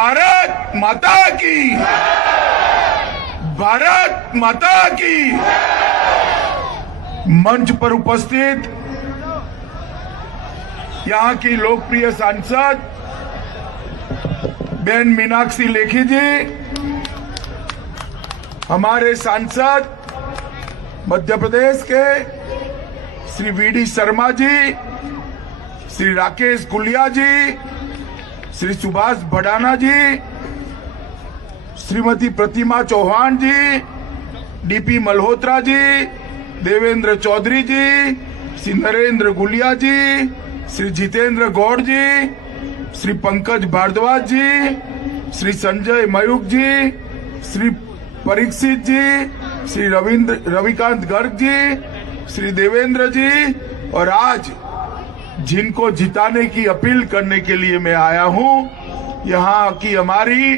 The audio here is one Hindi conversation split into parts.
भारत माता की, भारत माता की। मंच पर उपस्थित यहाँ की लोकप्रिय सांसद बहन मीनाक्षी लेखी जी, हमारे सांसद मध्य प्रदेश के श्री वीडी शर्मा जी, श्री राकेश गुलिया जी, श्री सुभाष भडाना जी, श्रीमती प्रतिमा चौहान जी, डीपी मल्होत्रा जी, देवेंद्र चौधरी जी, श्री नरेंद्र गुलिया जी, श्री जितेंद्र गौड़ जी, श्री पंकज भारद्वाज जी, श्री संजय मयूख जी, श्री परीक्षित जी, श्री रविकांत गर्ग जी, श्री देवेंद्र जी, और आज जिनको जिताने की अपील करने के लिए मैं आया हूं, यहाँ की हमारी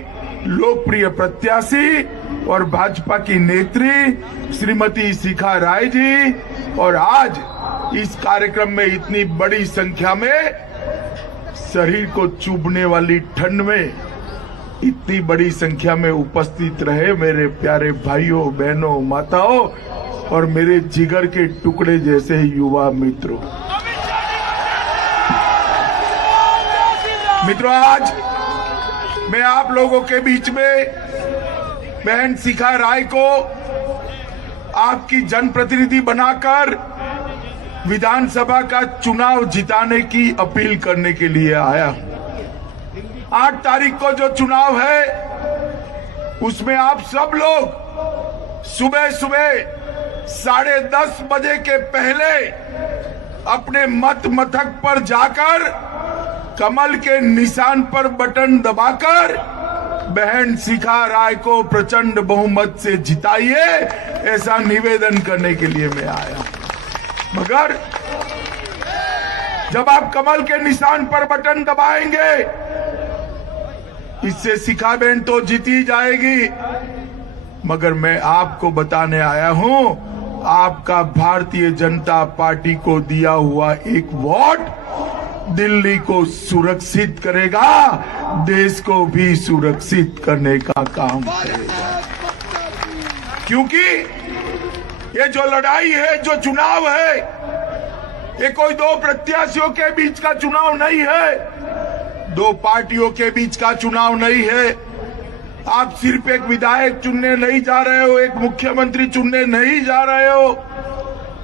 लोकप्रिय प्रत्याशी और भाजपा की नेत्री श्रीमती शिखा राय जी। और आज इस कार्यक्रम में इतनी बड़ी संख्या में, शरीर को चुभने वाली ठंड में इतनी बड़ी संख्या में उपस्थित रहे मेरे प्यारे भाइयों बहनों माताओं और मेरे जिगर के टुकड़े जैसे युवा मित्रों। आज मैं आप लोगों के बीच में बहन शिखा राय को आपकी जनप्रतिनिधि बनाकर विधानसभा का चुनाव जिताने की अपील करने के लिए आया हूं। 8 तारीख को जो चुनाव है उसमें आप सब लोग सुबह सुबह 10:30 बजे के पहले अपने मत मथक पर जाकर कमल के निशान पर बटन दबाकर बहन शिखा राय को प्रचंड बहुमत से जिताइए, ऐसा निवेदन करने के लिए मैं आया। मगर जब आप कमल के निशान पर बटन दबाएंगे, इससे शिखा बहन तो जीती जाएगी, मगर मैं आपको बताने आया हूं, आपका भारतीय जनता पार्टी को दिया हुआ एक वोट दिल्ली को सुरक्षित करेगा, देश को भी सुरक्षित करने का काम करेगा। क्योंकि ये जो लड़ाई है, जो चुनाव है, ये कोई 2 प्रत्याशियों के बीच का चुनाव नहीं है, 2 पार्टियों के बीच का चुनाव नहीं है। आप सिर्फ एक विधायक चुनने नहीं जा रहे हो, एक मुख्यमंत्री चुनने नहीं जा रहे हो,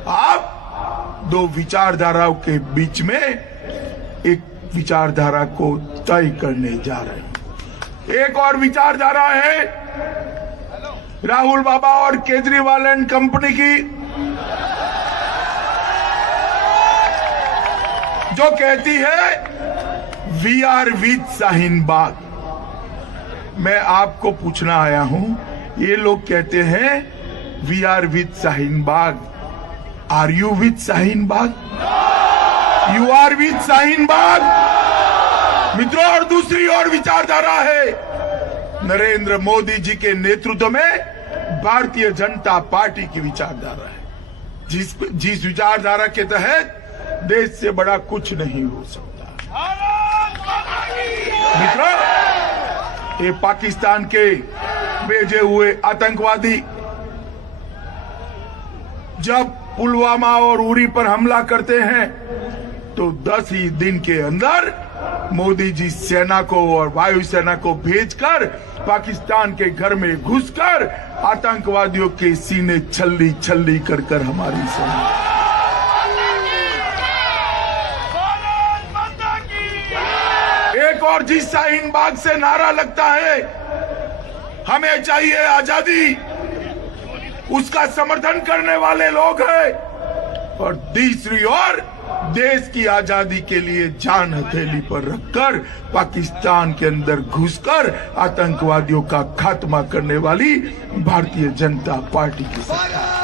आप 2 विचारधाराओं के बीच में एक विचारधारा को तय करने जा रहे हैं। एक और विचारधारा है राहुल बाबा और केजरीवाल एंड कंपनी की, जो कहती है we are with Shaheen Bagh. मैं आपको पूछना आया हूं, ये लोग कहते हैं we are with Shaheen Bagh, are you with Shaheen Bagh? You are with Shaheen Bagh? मित्रों, और दूसरी और विचारधारा है नरेंद्र मोदी जी के नेतृत्व में भारतीय जनता पार्टी की विचारधारा है, जिस विचारधारा के तहत देश से बड़ा कुछ नहीं हो सकता। मित्रों, ये पाकिस्तान के भेजे हुए आतंकवादी जब पुलवामा और उरी पर हमला करते हैं तो 10 ही दिन के अंदर मोदी जी सेना को और वायुसेना को भेजकर पाकिस्तान के घर में घुसकर आतंकवादियों के सीने छल्ली छल्ली कर हमारी सेना। एक और जिस शाहीन बाग से नारा लगता है हमें चाहिए आजादी, उसका समर्थन करने वाले लोग हैं, और दूसरी ओर देश की आजादी के लिए जान हथेली पर रखकर पाकिस्तान के अंदर घुसकर आतंकवादियों का खात्मा करने वाली भारतीय जनता पार्टी की सरकार।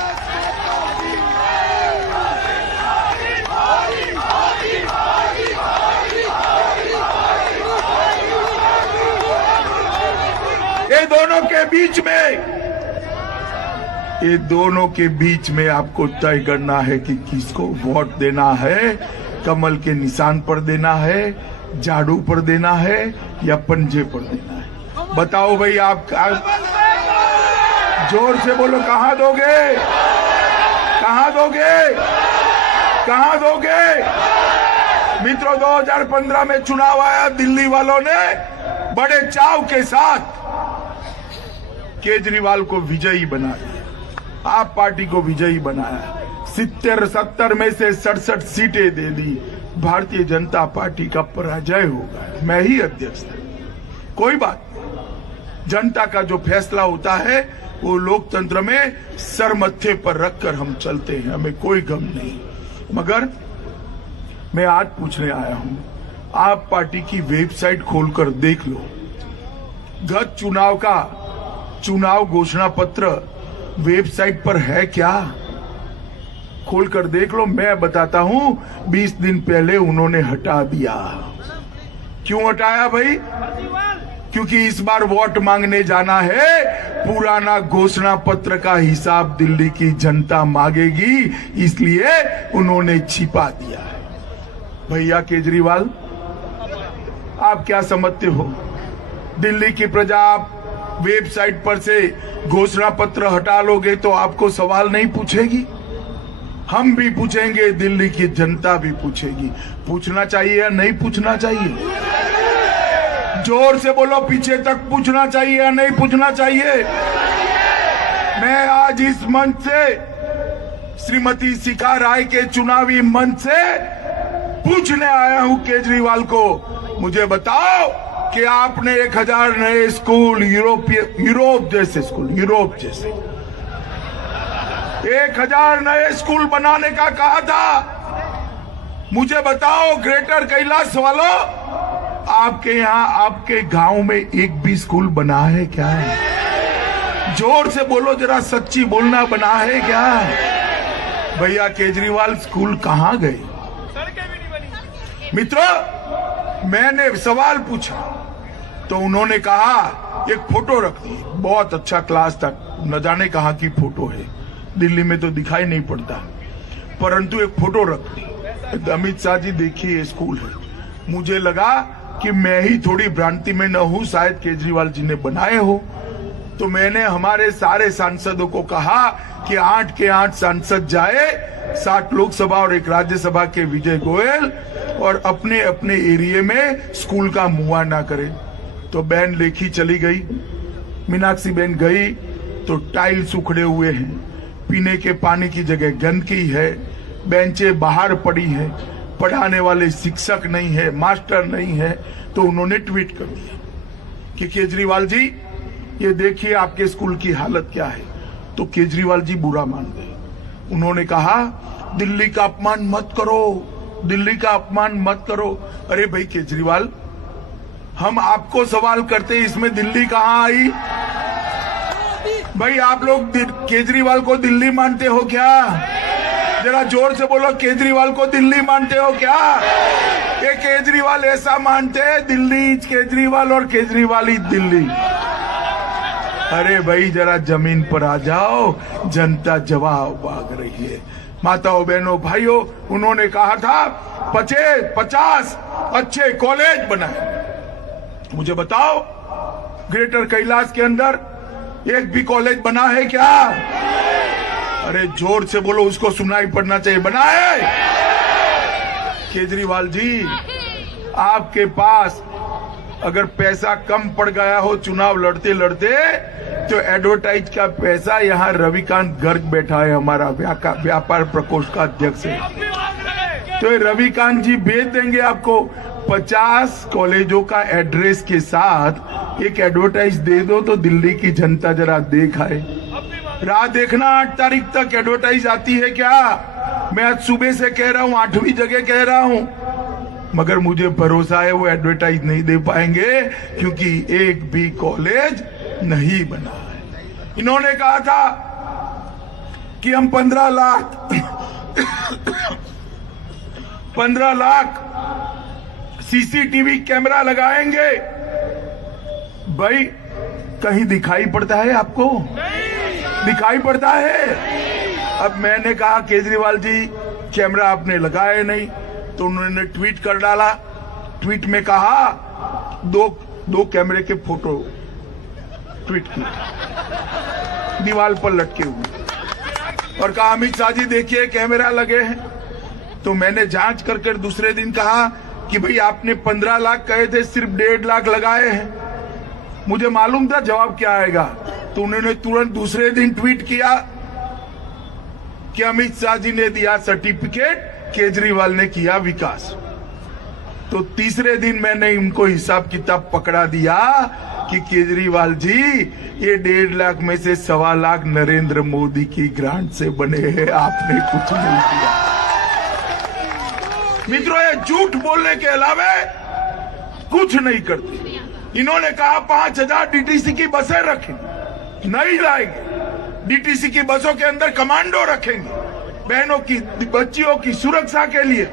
ये दोनों के बीच में आपको तय करना है कि किसको वोट देना है, कमल के निशान पर देना है झाड़ू पर देना है या पंजे पर देना है? बताओ भाई, आप जोर से बोलो, कहां दोगे? कहां दोगे? कहां दोगे? मित्रों, 2015 में चुनाव आया, दिल्ली वालों ने बड़े चाव के साथ केजरीवाल को विजयी बना दिया, आप पार्टी को विजयी बनाया। 70 में से 67 सीटें दे दी। भारतीय जनता पार्टी का पराजय होगा, मैं ही अध्यक्ष था। कोई बात, जनता का जो फैसला होता है वो लोकतंत्र में सर मत्थे पर रखकर हम चलते हैं, हमें कोई गम नहीं। मगर मैं आज पूछने आया हूं, आप पार्टी की वेबसाइट खोलकर देख लो, गत चुनाव का चुनाव घोषणा पत्र वेबसाइट पर है क्या? खोलकर देख लो। मैं बताता हूं, 20 दिन पहले उन्होंने हटा दिया। क्यों हटाया भाई? क्योंकि इस बार वोट मांगने जाना है, पुराना घोषणा पत्र का हिसाब दिल्ली की जनता मांगेगी, इसलिए उन्होंने छिपा दिया है। भैया केजरीवाल, आप क्या समझते हो? दिल्ली की प्रजा आप वेबसाइट पर से घोषणा पत्र हटा लोगे तो आपको सवाल नहीं पूछेगी? हम भी पूछेंगे, दिल्ली की जनता भी पूछेगी। पूछना चाहिए या नहीं पूछना चाहिए? जोर से बोलो, पीछे तक पूछना चाहिए या नहीं पूछना चाहिए? मैं आज इस मंच से, श्रीमती शिखा राय के चुनावी मंच से पूछने आया हूं केजरीवाल को, मुझे बताओ कि आपने 1000 नए स्कूल, यूरोप जैसे 1000 नए स्कूल बनाने का कहा था। मुझे बताओ ग्रेटर कैलाश वालों, आपके यहाँ, आपके गांव में एक भी स्कूल बना है क्या? जोर से बोलो जरा, सच्ची बोलना, बना है क्या? भैया केजरीवाल, स्कूल कहां गए? मित्रों, मैंने सवाल पूछा तो उन्होंने कहा एक फोटो रख दी, बहुत अच्छा क्लास था, न जाने कहां की फोटो है, दिल्ली में तो दिखाई नहीं पड़ता, परंतु एक फोटो रख दी। अमित शाह जी देखिए स्कूल है। मुझे लगा कि मैं ही थोड़ी भ्रांति में न हूं, शायद केजरीवाल जी ने बनाए हो। तो मैंने हमारे सारे सांसदों को कहा कि 8 के 8 सांसद जाए, 60 लोकसभा और 1 राज्यसभा के विजय गोयल, और अपने अपने एरिया में स्कूल का मुआयना करें। तो बहन लेखी चली गई, मीनाक्षी बहन गई तो टाइल्स उखड़े हुए हैं, पीने के पानी की जगह गंदगी है, बेंचें बाहर पड़ी है, पढ़ाने वाले शिक्षक नहीं है, मास्टर नहीं है। तो उन्होंने ट्वीट कर दिया कि केजरीवाल जी ये देखिए आपके स्कूल की हालत क्या है। तो केजरीवाल जी बुरा मान गए। उन्होंने कहा दिल्ली का अपमान मत करो, दिल्ली का अपमान मत करो। अरे भाई केजरीवाल, हम आपको सवाल करते इसमें दिल्ली कहां आई? भाई आप लोग केजरीवाल को दिल्ली मानते हो क्या? जरा जोर से बोलो, केजरीवाल को दिल्ली मानते हो क्या? ये केजरीवाल ऐसा मानते हैं, दिल्ली केजरीवाल और केजरीवाल ही दिल्ली। अरे भाई जरा जमीन पर आ जाओ, जनता जवाब मांग रही है। माताओं बहनों भाइयों, उन्होंने कहा था 50 अच्छे कॉलेज बनाए। मुझे बताओ ग्रेटर कैलाश के अंदर एक भी कॉलेज बना है क्या? अरे जोर से बोलो, उसको सुनाई पड़ना चाहिए। बना है? केजरीवाल जी, आपके पास अगर पैसा कम पड़ गया हो चुनाव लड़ते लड़ते, तो एडवर्टाइज का पैसा यहाँ रविकांत गर्ग बैठा है, हमारा व्यापार प्रकोष्ठ का अध्यक्ष है, तो रविकांत जी भेज देंगे आपको 50 कॉलेजों का एड्रेस के साथ एक एडवर्टाइज दे दो, तो दिल्ली की जनता जरा देख आए। राह देखना, 8 तारीख तक एडवर्टाइज आती है क्या? मैं आज सुबह से कह रहा हूँ, 8वीं जगह कह रहा हूँ, मगर मुझे भरोसा है वो एडवर्टाइज नहीं दे पाएंगे, क्योंकि एक भी कॉलेज नहीं बना है। इन्होंने कहा था कि हम 15 लाख सीसीटीवी कैमरा लगाएंगे। भाई कहीं दिखाई पड़ता है आपको? दिखाई पड़ता है? अब मैंने कहा केजरीवाल जी कैमरा आपने लगाए नहीं, तो उन्होंने ट्वीट कर डाला। ट्वीट में कहा, दो कैमरे के फोटो ट्वीट किए दीवार पर लटके हुए और कहा अमित शाह जी देखिए कैमरा लगे हैं। तो मैंने जांच करके दूसरे दिन कहा कि भाई आपने 15 लाख कहे थे, सिर्फ 1.5 लाख लगाए हैं। मुझे मालूम था जवाब क्या आएगा, तो उन्होंने तुरंत दूसरे दिन ट्वीट किया कि अमित शाह जी ने दिया सर्टिफिकेट, केजरीवाल ने किया विकास। तो तीसरे दिन मैंने इनको हिसाब किताब पकड़ा दिया कि केजरीवाल जी ये 1.5 लाख में से 1.25 लाख नरेंद्र मोदी की ग्रांट से बने हैं, आपने कुछ नहीं किया। मित्रों, ये झूठ बोलने के अलावा कुछ नहीं करते। इन्होंने कहा 5000 डीटीसी की बसें रखेंगे, नहीं लाएंगे। डीटीसी की बसों के अंदर कमांडो रखेंगे बहनों की, बच्चियों की सुरक्षा के लिए।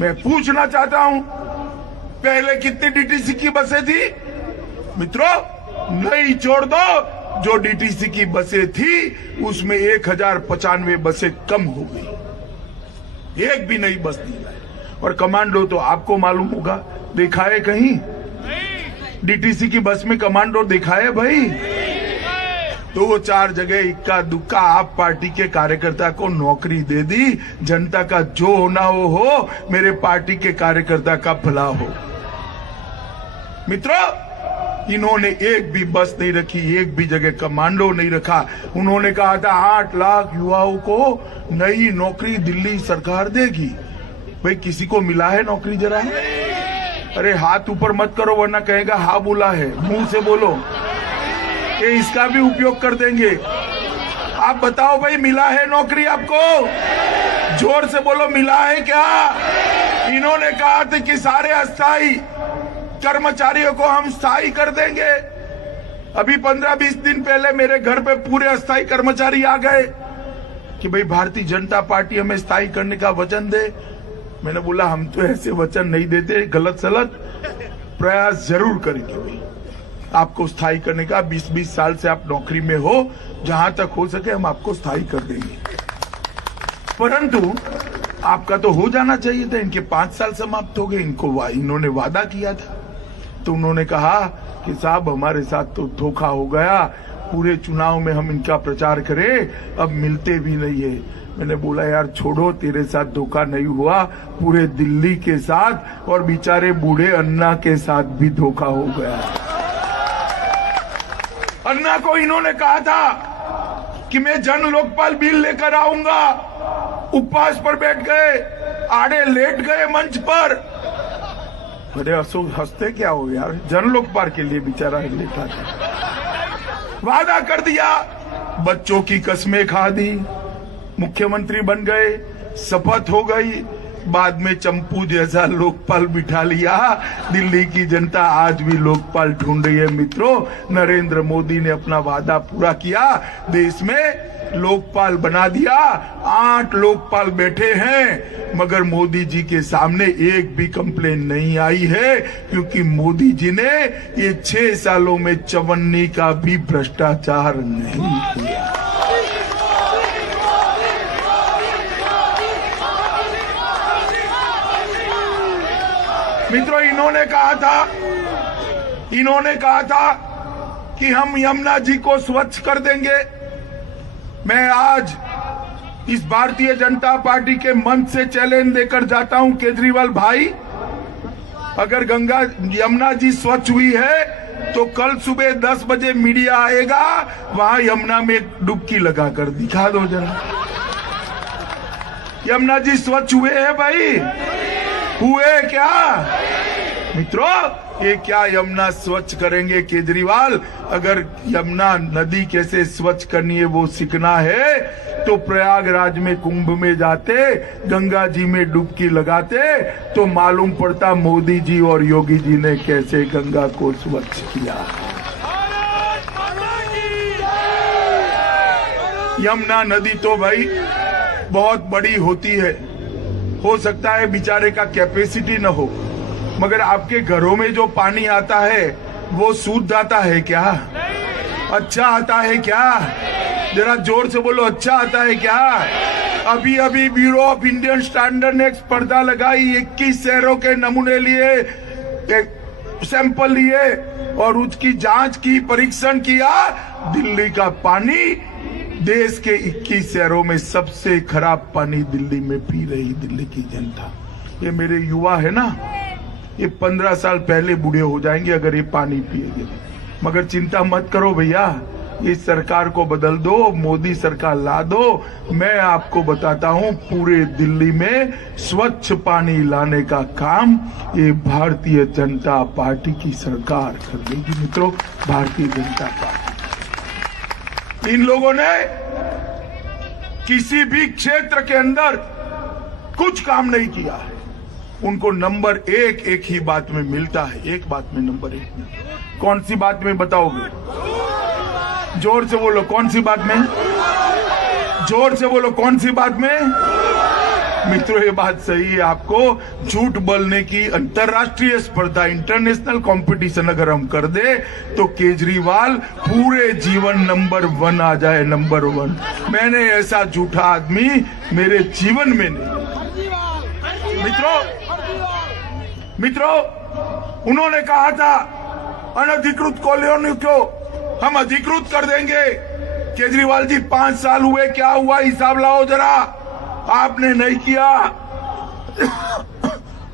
मैं पूछना चाहता हूं, पहले कितनी डीटीसी की बसें थी? मित्रों, नहीं छोड़ दो, जो डीटीसी की बसें थी उसमें 1095 बसें कम हो गई, एक भी नई बस नहीं लाई। और कमांडो तो आपको मालूम होगा, देखा है कहीं? डीटीसी की बस में कमांडो देखा है भाई? 2-4 जगह इक्का दुक्का आप पार्टी के कार्यकर्ता को नौकरी दे दी। जनता का जो होना वो हो, मेरे पार्टी के कार्यकर्ता का भला हो। मित्रों, इन्होंने एक भी बस नहीं रखी, एक भी जगह कमांडो नहीं रखा। उन्होंने कहा था 8 लाख युवाओं को नई नौकरी दिल्ली सरकार देगी। भाई किसी को मिला है नौकरी? जरा अरे हाथ ऊपर मत करो वरना कहेगा हाँ बोला है, मुंह से बोलो, ये इसका भी उपयोग कर देंगे। आप बताओ भाई, मिला है नौकरी आपको? जोर से बोलो, मिला है क्या? इन्होंने कहा था कि सारे अस्थायी कर्मचारियों को हम स्थायी कर देंगे। अभी 15-20 दिन पहले मेरे घर पे पूरे अस्थायी कर्मचारी आ गए कि भाई भारतीय जनता पार्टी हमें स्थायी करने का वचन दे। मैंने बोला हम तो ऐसे वचन नहीं देते, गलत सलत प्रयास जरूर करेंगे भाई आपको स्थायी करने का। 20-20 साल से आप नौकरी में हो, जहां तक हो सके हम आपको स्थायी कर देंगे। परंतु आपका तो हो जाना चाहिए था, इनके 5 साल समाप्त हो गए। इन्होंने वादा किया था, तो उन्होंने कहा कि साहब हमारे साथ तो धोखा हो गया, पूरे चुनाव में हम इनका प्रचार करें, अब मिलते भी नहीं है। मैंने बोला यार छोड़ो, तेरे साथ धोखा नहीं हुआ, पूरे दिल्ली के साथ और बेचारे बूढ़े अन्ना के साथ भी धोखा हो गया। अन्ना को इन्होंने कहा था कि मैं जन लोकपाल बिल लेकर आऊंगा, उपवास पर बैठ गए, आड़े लेट गए मंच पर। अरे हंसते क्या हो यार, जन लोकपाल के लिए बेचारा लेटा था। वादा कर दिया, बच्चों की कस्में खा दी, मुख्यमंत्री बन गए, शपथ हो गई, बाद में चंपू जैसा लोकपाल बिठा लिया। दिल्ली की जनता आज भी लोकपाल ढूंढ रही है। मित्रों, नरेंद्र मोदी ने अपना वादा पूरा किया, देश में लोकपाल बना दिया। 8 लोकपाल बैठे हैं, मगर मोदी जी के सामने एक भी कंप्लेन नहीं आई है, क्योंकि मोदी जी ने ये 6 सालों में 54 का भी भ्रष्टाचार नहीं किया। मित्रों, इन्होंने कहा था कि हम यमुना जी को स्वच्छ कर देंगे। मैं आज इस भारतीय जनता पार्टी के मंच से चैलेंज देकर जाता हूं, केजरीवाल भाई, अगर गंगा यमुना जी स्वच्छ हुई है तो कल सुबह 10 बजे मीडिया आएगा, वहां यमुना में डुबकी लगाकर दिखा दो जरा। यमुना जी स्वच्छ हुए हैं भाई, हुए क्या? मित्रों, ये क्या यमुना स्वच्छ करेंगे केजरीवाल? अगर यमुना नदी कैसे स्वच्छ करनी है वो सीखना है तो प्रयागराज में कुंभ में जाते, गंगा जी में डुबकी लगाते तो मालूम पड़ता मोदी जी और योगी जी ने कैसे गंगा को स्वच्छ किया। यमुना नदी तो भाई बहुत बड़ी होती है, हो सकता है बेचारे का कैपेसिटी न हो, मगर आपके घरों में जो पानी आता है वो शुद्ध आता है क्या? अच्छा आता है क्या? जरा जोर से बोलो, अच्छा आता है क्या? अभी अभी ब्यूरो ऑफ इंडियन स्टैंडर्ड ने एक स्पर्धा लगाई, 21 शहरों के नमूने लिए, एक सैंपल लिए और उसकी जांच की, परीक्षण किया। दिल्ली का पानी, देश के 21 शहरों में सबसे खराब पानी दिल्ली में पी रही दिल्ली की जनता। ये मेरे युवा है ना, ये 15 साल पहले बूढ़े हो जाएंगे अगर ये पानी पिएंगे। मगर चिंता मत करो भैया, इस सरकार को बदल दो, मोदी सरकार ला दो। मैं आपको बताता हूं, पूरे दिल्ली में स्वच्छ पानी लाने का काम ये भारतीय जनता पार्टी की सरकार कर देगी। मित्रों, भारतीय जनता पार्टी, इन लोगों ने किसी भी क्षेत्र के अंदर कुछ काम नहीं किया है। उनको नंबर एक ही बात में मिलता है, एक बात में नंबर 1 में। कौन सी बात में बताओगे? जोर से बोलो, कौन सी बात में? जोर से बोलो, कौन सी बात में? मित्रों, ये बात सही है। आपको झूठ बोलने की अंतर्राष्ट्रीय स्पर्धा, इंटरनेशनल कंपटीशन अगर हम कर दे तो केजरीवाल पूरे जीवन नंबर 1 आ जाए, नंबर 1। मैंने ऐसा झूठा आदमी मेरे जीवन में नहीं। मित्रों, उन्होंने कहा था अनधिकृत कॉलोनियों को हम अधिकृत कर देंगे। केजरीवाल जी, 5 साल हुए, क्या हुआ हिसाब लाओ जरा। आपने नहीं किया।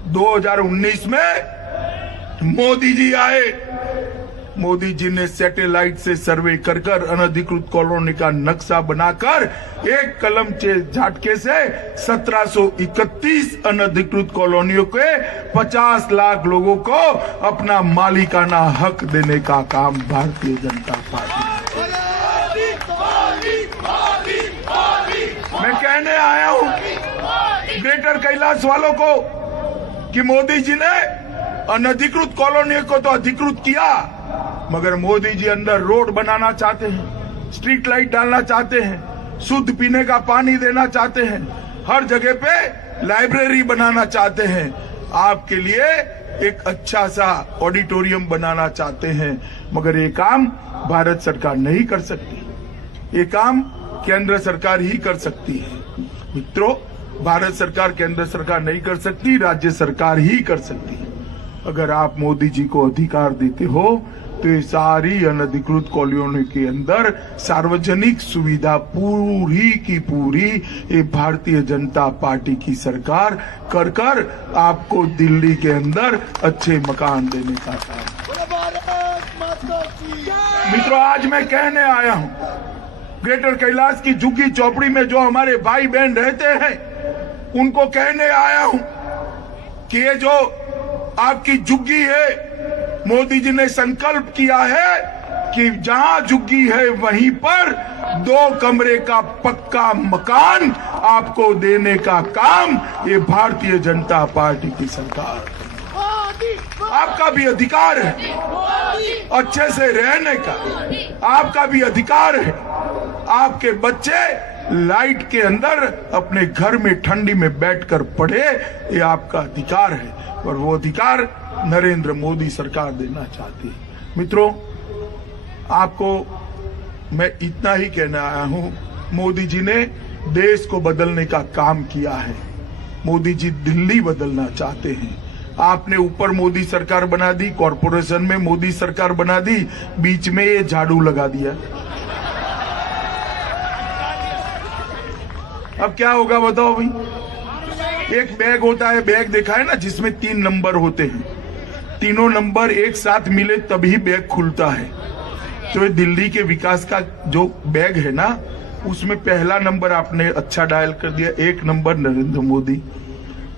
2019 में मोदी जी आए, मोदी जी ने सैटेलाइट से सर्वे कर अनधिकृत कॉलोनी का नक्शा बनाकर एक कलम के झटके से 1731 अनधिकृत कॉलोनियों के 50 लाख लोगों को अपना मालिकाना हक देने का काम भारतीय जनता पार्टी। मैं कहने आया हूं ग्रेटर कैलाश वालों को कि मोदी जी ने अनधिकृत कॉलोनी को तो अधिकृत किया, मगर मोदी जी अंदर रोड बनाना चाहते हैं, स्ट्रीट लाइट डालना चाहते हैं, शुद्ध पीने का पानी देना चाहते हैं, हर जगह पे लाइब्रेरी बनाना चाहते हैं, आपके लिए एक अच्छा सा ऑडिटोरियम बनाना चाहते हैं। मगर ये काम भारत सरकार नहीं कर सकती, ये काम केंद्र सरकार ही कर सकती है। मित्रों, भारत सरकार, केंद्र सरकार नहीं कर सकती, राज्य सरकार ही कर सकती है। अगर आप मोदी जी को अधिकार देते हो तो ये सारी अनधिकृत कॉलोनियों के अंदर सार्वजनिक सुविधा पूरी की पूरी ये भारतीय जनता पार्टी की सरकार कर आपको दिल्ली के अंदर अच्छे मकान देने का काम। मित्रों, आज मैं कहने आया हूं, ग्रेटर कैलाश की झुग्गी चौपड़ी में जो हमारे भाई बहन रहते हैं, उनको कहने आया हूं कि ये जो आपकी झुग्गी है, मोदी जी ने संकल्प किया है कि जहां झुग्गी है वहीं पर 2 कमरे का पक्का मकान आपको देने का काम ये भारतीय जनता पार्टी की सरकार। आपका भी अधिकार है अच्छे से रहने का, आपका भी अधिकार है आपके बच्चे लाइट के अंदर अपने घर में ठंडी में बैठकर पढ़े, ये आपका अधिकार है और वो अधिकार नरेंद्र मोदी सरकार देना चाहती है। मित्रों, आपको मैं इतना ही कहने आया हूं, मोदी जी ने देश को बदलने का काम किया है। मोदी जी दिल्ली बदलना चाहते हैं। आपने ऊपर मोदी सरकार बना दी, कॉरपोरेशन में मोदी सरकार बना दी, बीच में ये झाड़ू लगा दिया। अब क्या होगा बताओ भाई। एक बैग होता है, बैग देखा है ना, जिसमें 3 नंबर होते हैं, तीनों नंबर एक साथ मिले तभी बैग खुलता है। तो ये दिल्ली के विकास का जो बैग है ना, उसमें पहला नंबर आपने अच्छा डायल कर दिया, 1 नंबर नरेंद्र मोदी,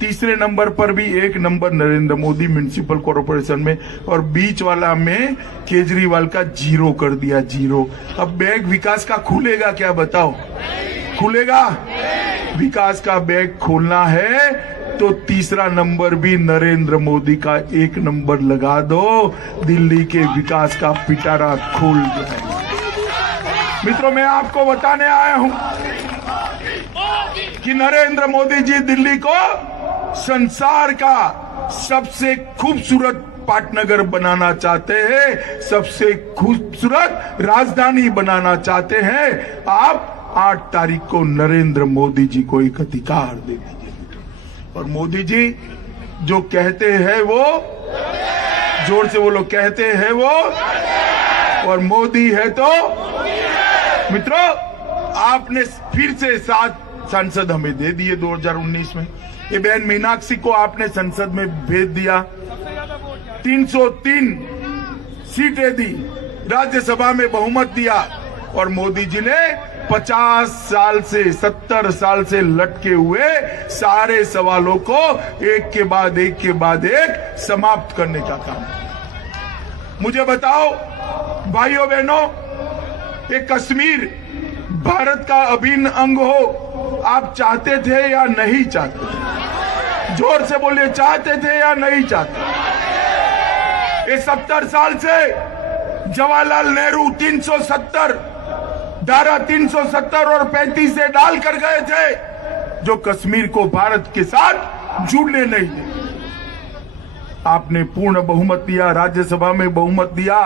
तीसरे नंबर पर भी 1 number Narendra Modi municipal corporation में, और बीच वाला में केजरीवाल का 0 कर दिया, 0। अब बैग विकास का खुलेगा क्या बताओ? खुलेगा? विकास का बैग खोलना है तो तीसरा नंबर भी नरेंद्र मोदी का 1 नंबर लगा दो, दिल्ली के विकास का पिटारा खोल जाएगा। मित्रों, मैं आपको बताने आया हूं कि नरेंद्र मोदी जी दिल्ली को संसार का सबसे खूबसूरत पाटनगर बनाना चाहते हैं, सबसे खूबसूरत राजधानी बनाना चाहते हैं। आप 8 तारीख को नरेंद्र मोदी जी को एक अधिकार दे दीजिए। और मोदी जी जो कहते हैं वो, जोर से वो लोग कहते हैं वो, और मोदी है तो मित्रों आपने फिर से 7 सांसद हमें दे दिए 2019 में। ये बहन मीनाक्षी को आपने संसद में भेज दिया, 303 सीटें दी, राज्यसभा में बहुमत दिया, और मोदी जी ने 50 साल से 70 साल से लटके हुए सारे सवालों को एक के बाद एक समाप्त करने का काम। मुझे बताओ भाइयों बहनों, ये कश्मीर भारत का अभिन्न अंग हो, आप चाहते थे या नहीं चाहते? जोर से बोलिए, चाहते थे या नहीं चाहते? ये 70 साल से जवाहरलाल नेहरू 370 धारा 370 और 35 से डाल कर गए थे, जो कश्मीर को भारत के साथ जुड़ने नहीं दे। आपने पूर्ण बहुमत दिया, राज्यसभा में बहुमत दिया।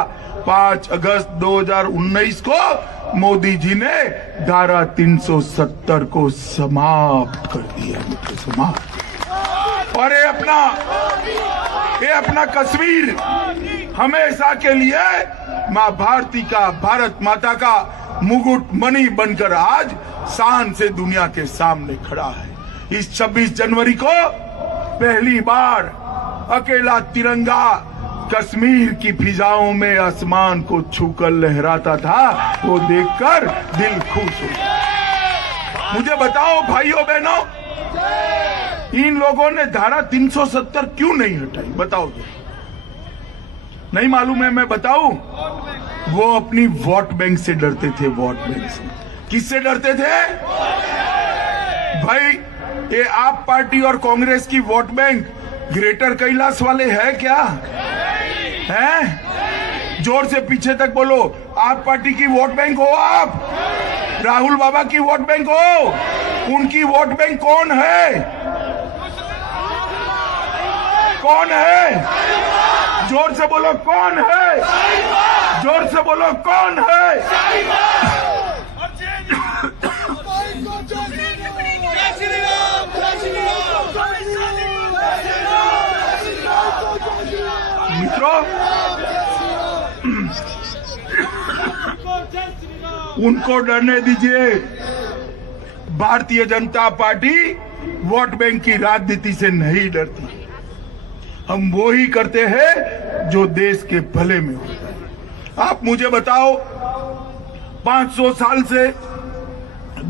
5 अगस्त 2019 को मोदी जी ने धारा 370 को समाप्त कर दिया, समाप्त। और ये अपना कश्मीर हमेशा के लिए मां भारती का, भारत माता का मुकुट मणि बनकर आज शान से दुनिया के सामने खड़ा है। इस 26 जनवरी को पहली बार अकेला तिरंगा कश्मीर की फिजाओं में आसमान को छूकर लहराता था, वो देखकर दिल खुश हो गया। मुझे बताओ भाइयों बहनों, इन लोगों ने धारा 370 क्यों नहीं हटाई? बताओ। नहीं मालूम है? मैं बताऊं, वो अपनी वोट बैंक से डरते थे। वोट बैंक से किससे डरते थे भाई? ये आप पार्टी और कांग्रेस की वोट बैंक ग्रेटर कैलाश वाले है क्या? हैं? जोर से पीछे तक बोलो, आप पार्टी की वोट बैंक हो? आप राहुल बाबा की वोट बैंक हो? उनकी वोट बैंक कौन है? कौन है? जोर से बोलो, कौन है? जोर से बोलो, कौन है? मित्रों, उनको डरने दीजिए। Bharatiya Janata party vote bank की राजनीति से नहीं डरती। हम वो ही करते हैं जो देश के भले में होता है। आप मुझे बताओ, 500 साल से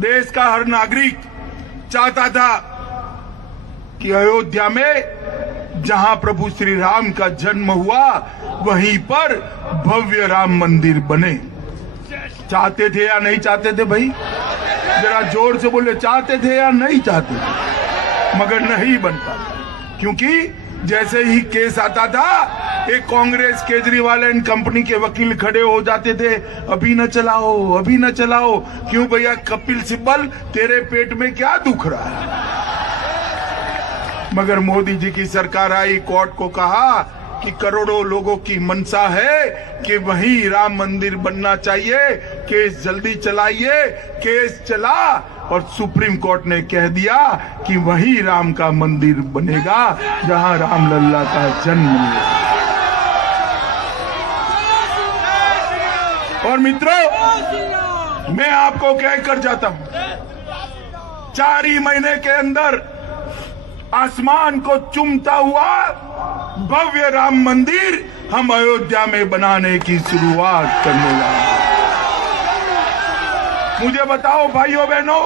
देश का हर नागरिक चाहता था कि अयोध्या में जहां प्रभु श्री राम का जन्म हुआ, वहीं पर भव्य राम मंदिर बने। चाहते थे या नहीं चाहते थे भाई? जरा जोर से बोले, चाहते थे या नहीं चाहते थे? मगर नहीं बनता, क्योंकि जैसे ही केस आता था, एक कांग्रेस केजरीवाल एंड कंपनी के वकील खड़े हो जाते थे, अभी न चलाओ, अभी न चलाओ। क्यों भैया? कपिल सिब्बल, तेरे पेट में क्या दुख रहा है? मगर मोदी जी की सरकार आई, कोर्ट को कहा कि करोड़ों लोगों की मनसा है कि वहीं राम मंदिर बनना चाहिए, केस जल्दी चलाइए। केस चला और सुप्रीम कोर्ट ने कह दिया कि वहीं राम का मंदिर बनेगा जहां राम लल्ला का जन्म हुआ। और मित्रों, मैं आपको कहकर जाता हूं, 4 ही महीने के अंदर आसमान को चूमता हुआ भव्य राम मंदिर हम अयोध्या में बनाने की शुरुआत करने लगे। मुझे बताओ भाइयों बहनों,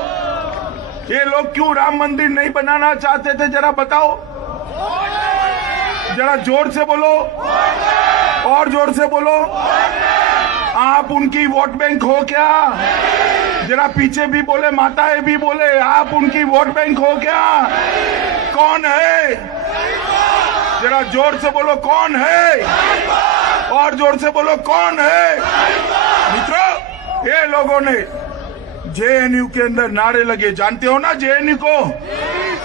ये लोग क्यों राम मंदिर नहीं बनाना चाहते थे? जरा बताओ, जरा जोर से बोलो, और जोर से बोलो। आप उनकी वोट बैंक हो क्या? जरा पीछे भी बोले, माताएं भी बोले, आप उनकी वोट बैंक हो क्या? कौन है? जरा जोर से बोलो, कौन है? और जोर से बोलो, कौन है? मित्रों, ये लोगों ने जेएनयू के अंदर नारे लगे, जानते हो ना जेएनयू को?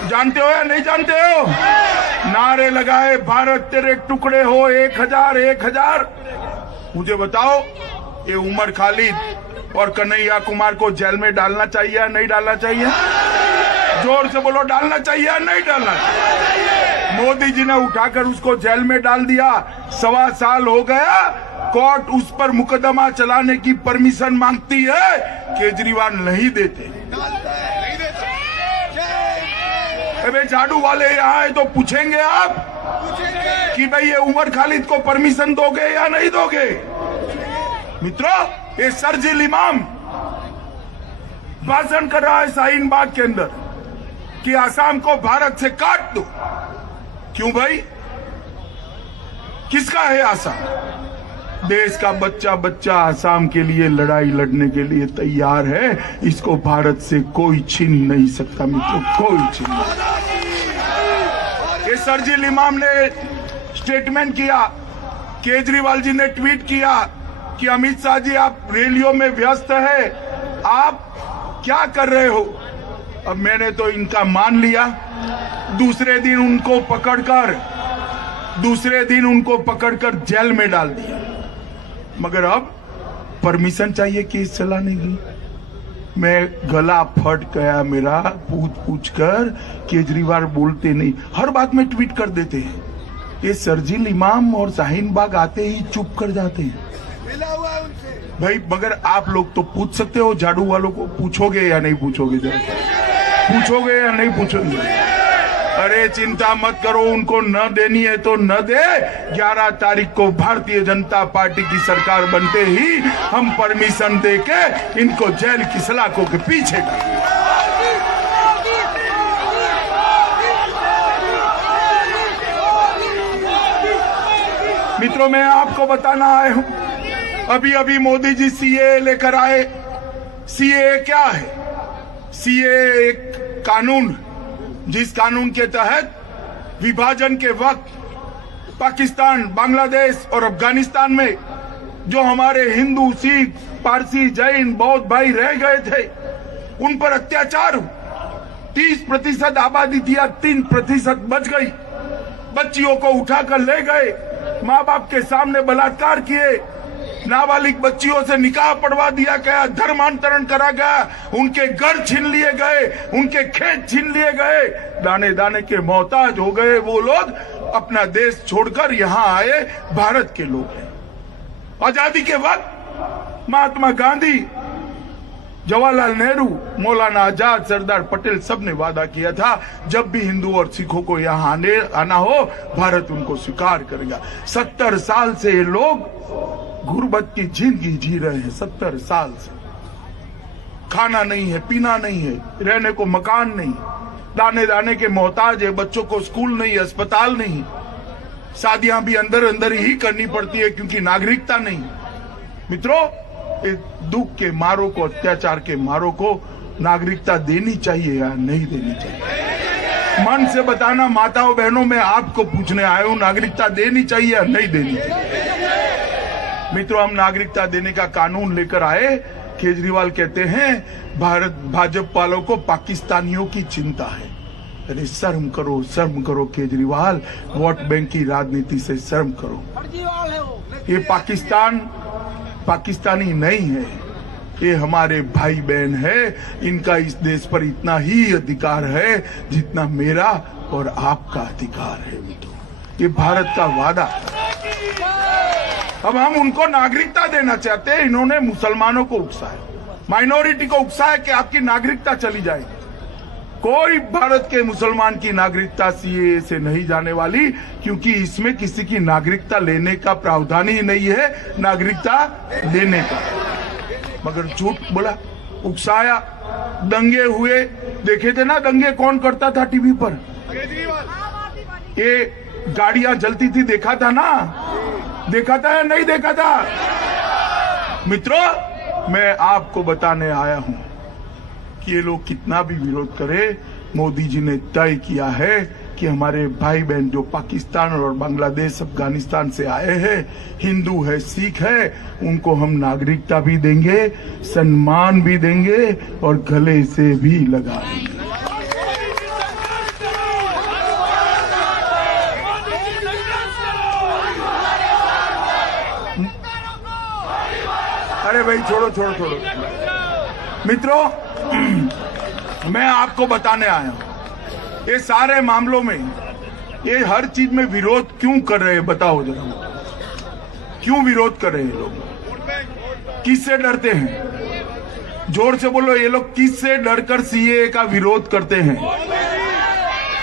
जानते हो या नहीं जानते हो? नारे लगाए, भारत तेरे टुकड़े हो, 1000 1000। मुझे बताओ, ये उमर खालिद और कन्हैया कुमार को जेल में डालना चाहिए या नहीं डालना चाहिए? जोर से बोलो, डालना चाहिए या नहीं डालना चाहिए? मोदी जी ने उठाकर उसको जेल में डाल दिया। 1.25 साल हो गया, कोर्ट उस पर मुकदमा चलाने की परमिशन मांगती है, केजरीवाल नहीं देते। अबे झाड़ू वाले यहाँ आए तो पूछेंगे आप कि भाई ये उमर खालिद को परमिशन दोगे या नहीं दोगे? मित्रों, ये शर्जील इमाम भाषण कर रहा है शाहीन बाग के अंदर कि आसाम को भारत से काट दो। क्यों भाई? किसका है आसाम? देश का बच्चा बच्चा आसाम के लिए लड़ाई लड़ने के लिए तैयार है। इसको भारत से कोई छीन नहीं सकता मित्रों, कोई छीन नहीं। ये शर्जील इमाम ने स्टेटमेंट किया, केजरीवाल जी ने ट्वीट किया कि अमित शाह जी आप रैलियों में व्यस्त है, आप क्या कर रहे हो? अब मैंने तो इनका मान लिया। दूसरे दिन उनको पकड़कर जेल में डाल दिया। मगर अब परमिशन चाहिए केस चलाने की। मैं गला फट गया मेरा, पूछ कर केजरीवाल बोलते नहीं, हर बात में ट्वीट कर देते हैं। ये शर्जील इमाम और शाहीन बाग आते ही चुप कर जाते हैं। भाई मगर आप लोग तो पूछ सकते हो, झाड़ू वालों को पूछोगे या नहीं पूछोगे? जरा पूछोगे या नहीं पूछोगे? अरे चिंता मत करो, उनको न देनी है तो न दे। 11 तारीख को भारतीय जनता पार्टी की सरकार बनते ही हम परमिशन देके इनको जेल की सलाखों के पीछे डालेंगे। मित्रों, मैं आपको बताना आया हूं, अभी मोदी जी सीए लेकर आए। सीए क्या है? सीए एक कानून, जिस कानून के तहत विभाजन के वक्त पाकिस्तान, बांग्लादेश और अफगानिस्तान में जो हमारे हिंदू, सिख, पारसी, जैन, बौद्ध भाई रह गए थे, उन पर अत्याचार हुआ। 30% आबादी थी, 3% बच गई। बच्चियों को उठाकर ले गए, माँ बाप के सामने बलात्कार किए, नाबालिग बच्चियों से निकाह पढ़वा दिया गया, धर्मांतरण करा गया, उनके घर छीन लिए गए, उनके खेत छीन लिए गए। दाने दाने के मोहताज हो गए वो लोग, अपना देश छोड़कर यहाँ आए भारत के लोग। आजादी के वक्त महात्मा गांधी, जवाहरलाल नेहरू, मौलाना आजाद, सरदार पटेल सब ने वादा किया था जब भी हिंदू और सिखों को यहाँ आना हो, भारत उनको स्वीकार करेगा। 70 साल से ये लोग गुर्बत की जिंदगी जी रहे हैं। 70 साल से खाना नहीं है, पीना नहीं है, रहने को मकान नहीं, दाने दाने के मोहताज है, बच्चों को स्कूल नहीं, अस्पताल नहीं, शादियां भी अंदर ही करनी पड़ती है क्योंकि नागरिकता नहीं। मित्रों, दुख के मारों को, अत्याचार के मारों को नागरिकता देनी चाहिए या नहीं देनी चाहिए? मन से बताना माताओं बहनों, मैं आपको पूछने आया हूं, नागरिकता देनी चाहिए या नहीं देनी चाहिए? मित्रों, हम नागरिकता देने का कानून लेकर आए। केजरीवाल कहते हैं भाजपा वालों को पाकिस्तानियों की चिंता है। अरे शर्म करो केजरीवाल, वोट बैंक की राजनीति से शर्म करो। ये पाकिस्तानी नहीं है, ये हमारे भाई बहन है। इनका इस देश पर इतना ही अधिकार है जितना मेरा और आपका अधिकार है। मित्रों, ये भारत का वादा है। अब हम उनको नागरिकता देना चाहते हैं। इन्होंने मुसलमानों को उकसाया, माइनॉरिटी को उकसाया कि आपकी नागरिकता चली जाएगी। कोई भारत के मुसलमान की नागरिकता सीए से नहीं जाने वाली, क्योंकि इसमें किसी की नागरिकता लेने का प्रावधान ही नहीं है, नागरिकता देने का। मगर झूठ बोला, उकसाया, दंगे हुए, देखे थे ना दंगे कौन करता था टीवी पर? ये गाड़ियां जलती थी, देखा था ना? देखा था या नहीं देखा था? मित्रों, मैं आपको बताने आया हूं कि ये लोग कितना भी विरोध करे, मोदी जी ने तय किया है कि हमारे भाई बहन जो पाकिस्तान और बांग्लादेश, अफगानिस्तान से आए हैं, हिंदू है, सिख है, उनको हम नागरिकता भी देंगे, सम्मान भी देंगे और गले से भी लगाएंगे। अरे अरे भाई छोड़ो छोड़ो छोड़ो। मित्रों, मैं आपको बताने आया हूं, ये सारे मामलों में ये हर चीज में विरोध क्यों कर रहे हैं, बताओ जरा, क्यों विरोध कर रहे हैं लोग, किससे डरते हैं? जोर से बोलो, ये लोग किससे डरकर सीए का विरोध करते हैं?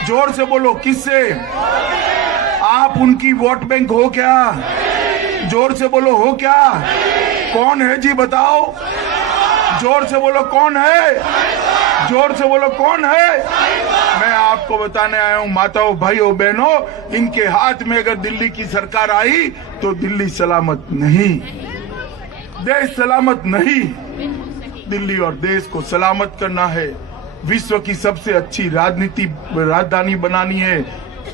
जोर से बोलो, किससे? आप उनकी वोट बैंक हो क्या? जोर से बोलो, हो क्या? कौन है जी, बताओ, जोर से बोलो कौन है, जोर से बोलो कौन है? मैं आपको बताने आया हूं माताओं, भाइयों, बहनों, इनके हाथ में अगर दिल्ली की सरकार आई तो दिल्ली सलामत नहीं, देश सलामत नहीं। दिल्ली और देश को सलामत करना है, विश्व की सबसे अच्छी राजधानी बनानी है,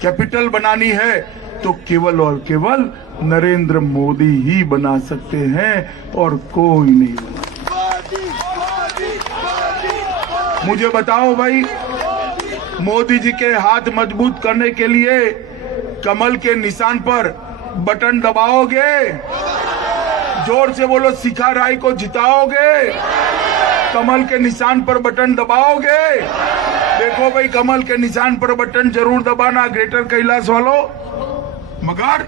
कैपिटल बनानी है, तो केवल और केवल नरेंद्र मोदी ही बना सकते हैं और कोई नहीं बना। मुझे बताओ भाई, मोदी जी के हाथ मजबूत करने के लिए कमल के निशान पर बटन दबाओगे? जोर से बोलो, शिखा राय को जिताओगे? कमल के निशान पर बटन दबाओगे? देखो भाई, कमल के निशान पर बटन जरूर दबाना ग्रेटर कैलाश वालों, मगर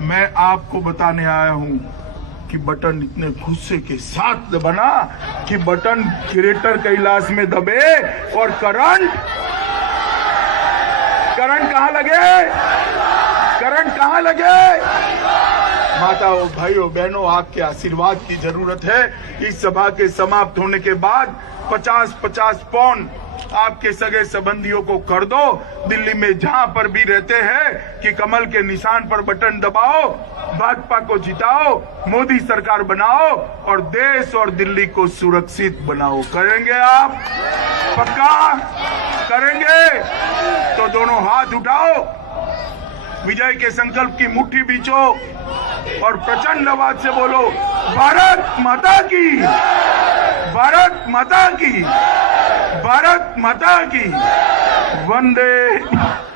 मैं आपको बताने आया हूं कि बटन इतने गुस्से के साथ दबाना कि बटन ग्रेटर कैलाश में दबे और करंट कहां लगे, करंट कहां लगे? माताओं, भाइयों, बहनों, आपके आशीर्वाद की जरूरत है। इस सभा के समाप्त होने के बाद 50-50 पौंड आपके सगे संबंधियों को कर दो, दिल्ली में जहां पर भी रहते हैं, कि कमल के निशान पर बटन दबाओ, भाजपा को जिताओ, मोदी सरकार बनाओ और देश और दिल्ली को सुरक्षित बनाओ। करेंगे आप? पक्का करेंगे? तो दोनों हाथ उठाओ, विजय के संकल्प की मुट्ठी बीचो और प्रचंड आवाज से बोलो, भारत माता की, भारत माता की, भारत माता की, वंदे।